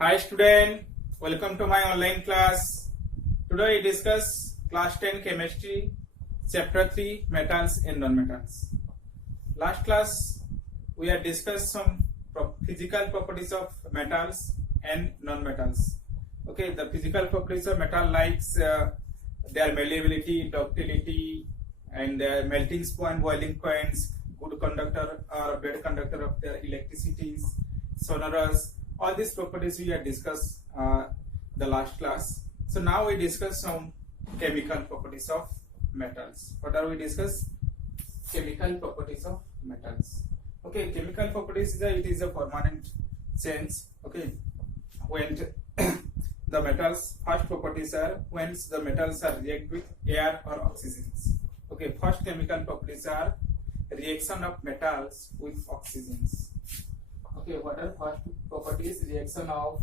Hi student, welcome to my online class. Today we discuss class 10 chemistry, chapter 3 metals and non-metals. Last class we had discussed some physical properties of metals and non-metals. Okay, the physical properties of metal like their malleability, ductility, and their melting point, boiling points, good conductor or bad conductor of their electricities, sonorous. All these properties we had discussed the last class. So now we discuss some chemical properties of metals. What are we discuss? Chemical properties of metals. Okay, chemical properties it is a permanent change. Okay, when the metals first properties are when the metals are react with air or oxygens. Okay, first chemical properties are reaction of metals with oxygens. Okay, what are first properties? Reaction of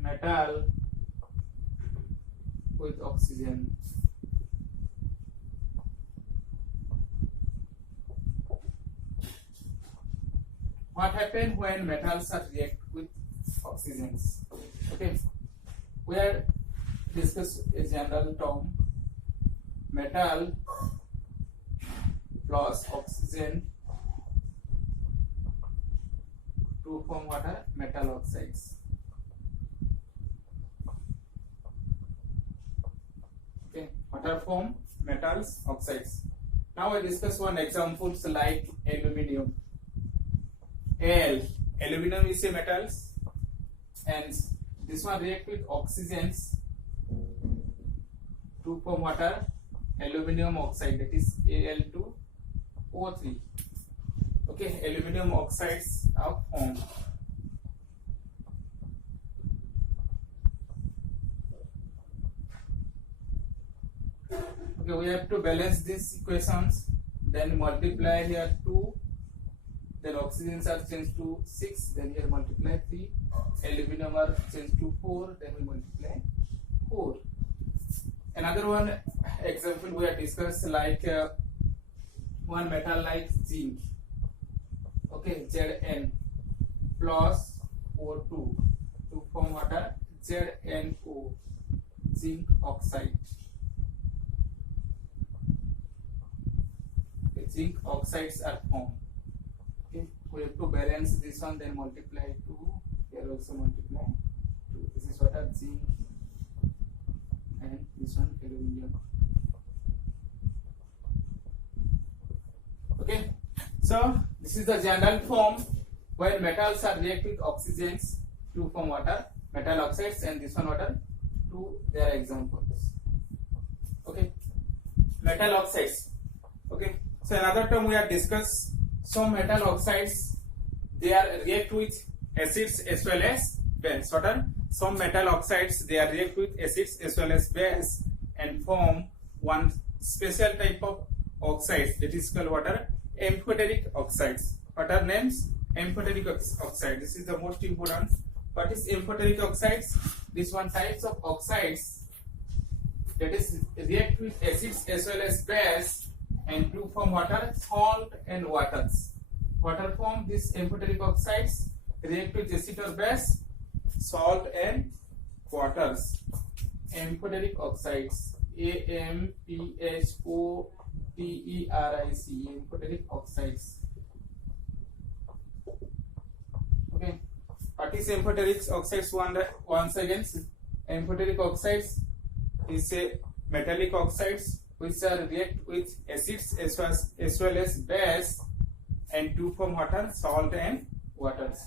metal with oxygen. What happens when metals are react with oxygens? Okay, we are discuss a general term: metal plus oxygen to form what are metal oxides. Okay, what are form metals oxides. Now I discuss one examples like aluminium. Aluminum is a metals, and this one react with oxygens to form what are aluminum oxide, that is Al2O3. Okay, aluminum oxides are formed. Okay, we have to balance these equations, then multiply here 2, then oxygens are changed to 6, then here multiply 3, aluminum are changed to 4, then we multiply 4. Another one example we have discussed like one metal like zinc. Okay, Zn plus O2 to form what are ZnO, zinc oxide. Okay, zinc oxides are formed. Okay, we have to balance this one, then multiply 2, here also multiply 2. This is what are zinc and this one aluminum. Okay, so this is the general form when metals are react with oxygens to form water, metal oxides, and this one water to their examples. Okay, metal oxides. Okay, so another term we have discussed, some metal oxides they are react with acids as well as base. What are some metal oxides? They are react with acids as well as base and form one special type of oxides, that is called what are amphoteric oxides. What are names? Amphoteric oxide. This is the most important. What is amphoteric oxides? This one types of oxides that is react with acids as well as base and to form water, salt and waters. Water form these amphoteric oxides, react with acid or base, salt and waters. Amphoteric oxides, AMPHOTERIC, amphoteric oxides. Okay, what is amphoteric oxides? Once again, amphoteric oxides is a metallic oxides which are react with acids as well as base and to form water, salt and waters.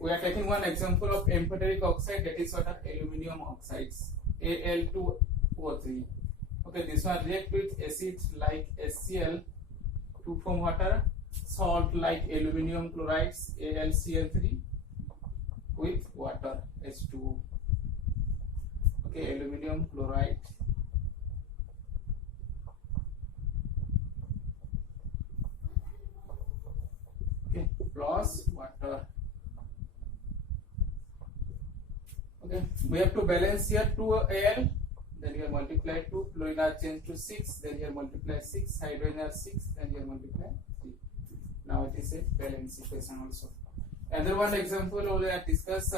We are taking one example of amphoteric oxide, that is what are aluminum oxides, Al2O3. Okay, this one react with acid like HCl to form water, salt like aluminum chlorides AlCl3 with water H2O. Okay, aluminum chloride. Okay, plus water. Okay, we have to balance here 2Al, then here multiply 2, fluorine are changed to 6, then here multiply 6, hydrogen are 6, then here multiply 3. Now it is a balance equation also. Another one example we have discussed,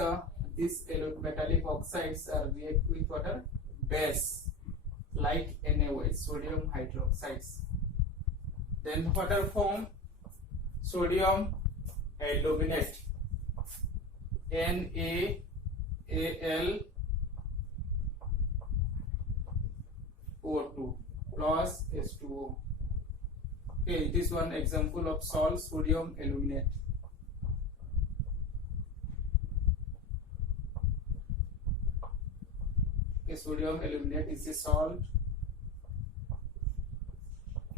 these metallic oxides react with water base like NaOH, sodium hydroxides. Then water form sodium aluminate, NaAlO2 plus H2O. Okay, it is one example of salt, sodium aluminate. Okay, sodium aluminate is a salt.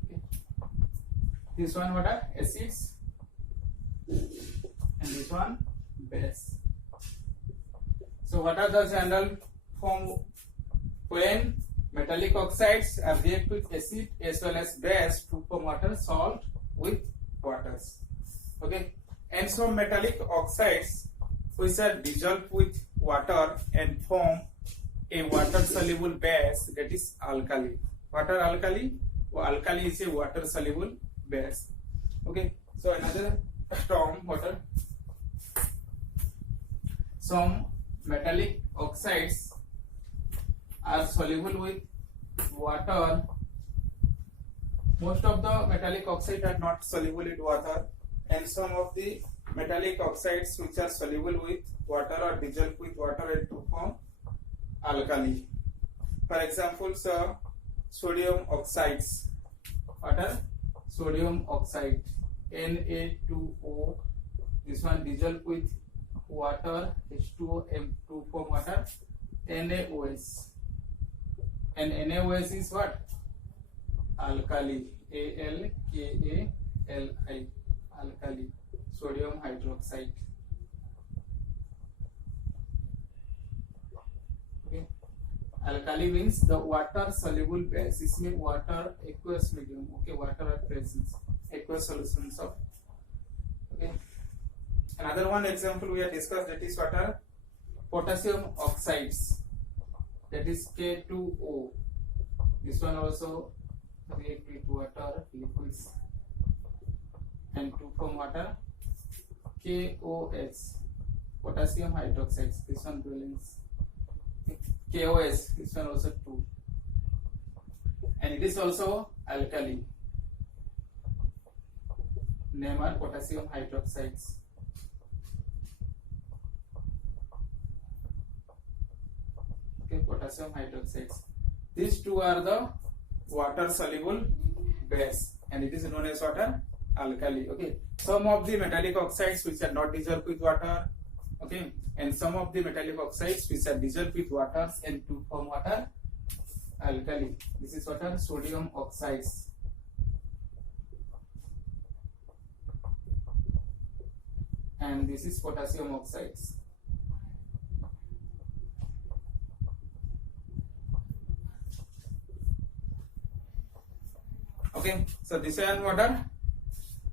Okay. This one what are acids, and this one base. So what are the general form when metallic oxides are react with acid as well as base to form water, salt with waters. Okay, and some metallic oxides which are dissolved with water and form a water soluble base, that is alkali. Water alkali, alkali is a water soluble base. Okay, so another term, water. Some metallic oxides are soluble with water. Most of the metallic oxides are not soluble in water, and some of the metallic oxides which are soluble with water or dissolved with water and to form alkali. For example, sodium oxides. What are sodium oxide? Na2O. This one dissolved with water, H2O, M2 form water, NaOH. And NaOH is what? Alkali. AlKali. Alkali. Sodium hydroxide. Okay. Alkali means the water soluble base. This means water aqueous medium. Okay, water at presence. Aqueous solutions of. Okay. Another one example we have discussed, that is water potassium oxides, that is K2O. This one also react with water liquids and to form water, KOH, potassium hydroxides. This one balance. KOH, this one also 2, and it is also alkali. Name are potassium hydroxides. Okay, potassium hydroxides. These two are the water soluble base, and it is known as water alkali. Okay, some of the metallic oxides which are not dissolved with water. Okay, and some of the metallic oxides which are dissolved with water and to form water alkali. This is water sodium oxides. And this is potassium oxides. Okay, so this is water,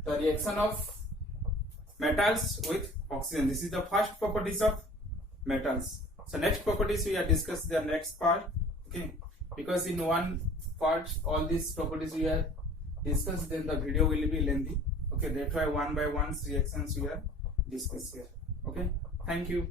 the reaction of metals with oxygen. This is the first properties of metals. So next properties we have discussed the next part. Okay, because in one part all these properties we have discussed, then the video will be lengthy. Okay, that's why one by one reactions we are discussed here. Okay, thank you.